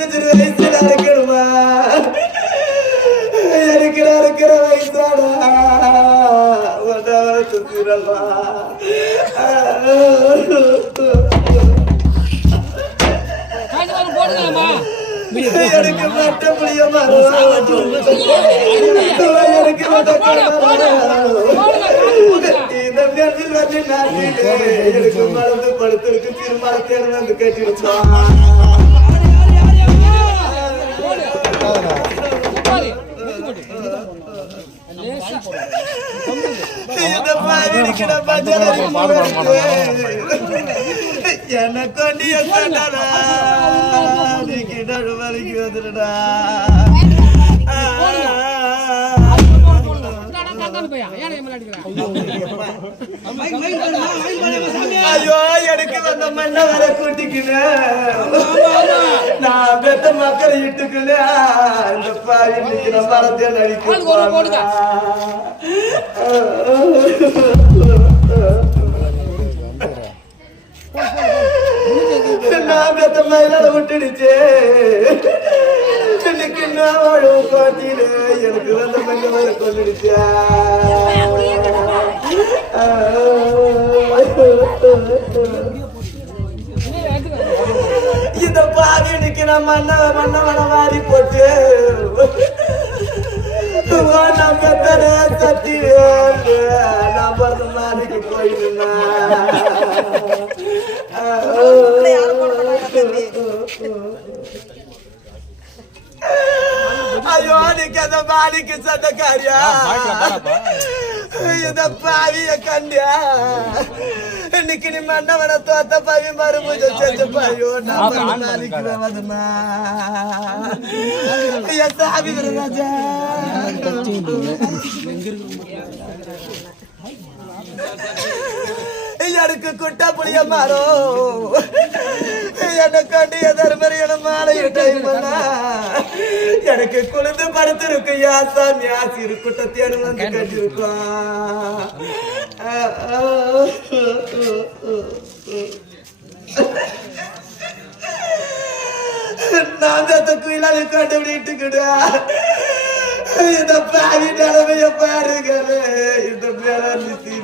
வயசுல இருக்கணுமா இருக்கிற வயசாடா சுத்திரல்வா எனக்கு மட்ட புளியமா எனக்கு இந்த மேற்கில் வந்து நாட்டிலே எனக்கு மறந்து படுத்திருக்கு திருமணத்தேன் வந்து கேட்டிருச்சான் எனக்கு வலிக்கு வந்துடா ஐயோ எனக்கு வந்த மண்ண வர கூட்டிக்கணும் நான் பெத்த மக்களை இட்டுக்கணும் இந்த பாய் நிக்கிற மரத்தை நடிக்க நான் பெத்த மயிலால விட்டுடுச்சு இன்னைக்கு நான் வாழும் காட்டிலே எனக்கு வந்த மண்ண வர கொண்டுடுச்சா இந்த பாவினுக்கு நான் மண்ண மாறி போட்டு நான் கத்தன கத்தி நான் பார்த்த மாதிரிக்கு போயிருந்தேன் ஐயோ நீக்கு அந்த மாணிக்கு சொந்தக்காரியா இந்த பாவிய கண்டியா இன்னைக்கு நீ மன்னவன தோத்த பாவி மறுபூஜை செஞ்ச பாவியோ நான் நாளைக்கு வந்தனா சாமி ராஜா எனக்கு குட்டா புளிய மாறோ என்ன கண்டிய தர்மரியான மாலைய டைம் எனக்கு குளிர்ந்து படுத்திருக்கு யா சாமி ஆசிரு குட்டத்தேடு வந்து கட்டிருக்கான் நான் அந்த குயிலாளி கண்டுபிடிட்டுக்கிட்டா இந்த பாவி நிலைமைய பாருங்களே இந்த மேல நிச்சயம்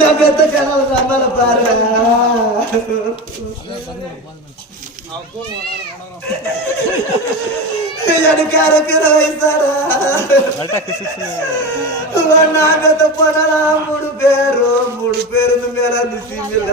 நான் பெத்த கனவு நம்மள பாரு எனக்கு அறுக்கிற வயசாடா நான் பெத்த போனா மூணு பேரு மேல நிச்சயம்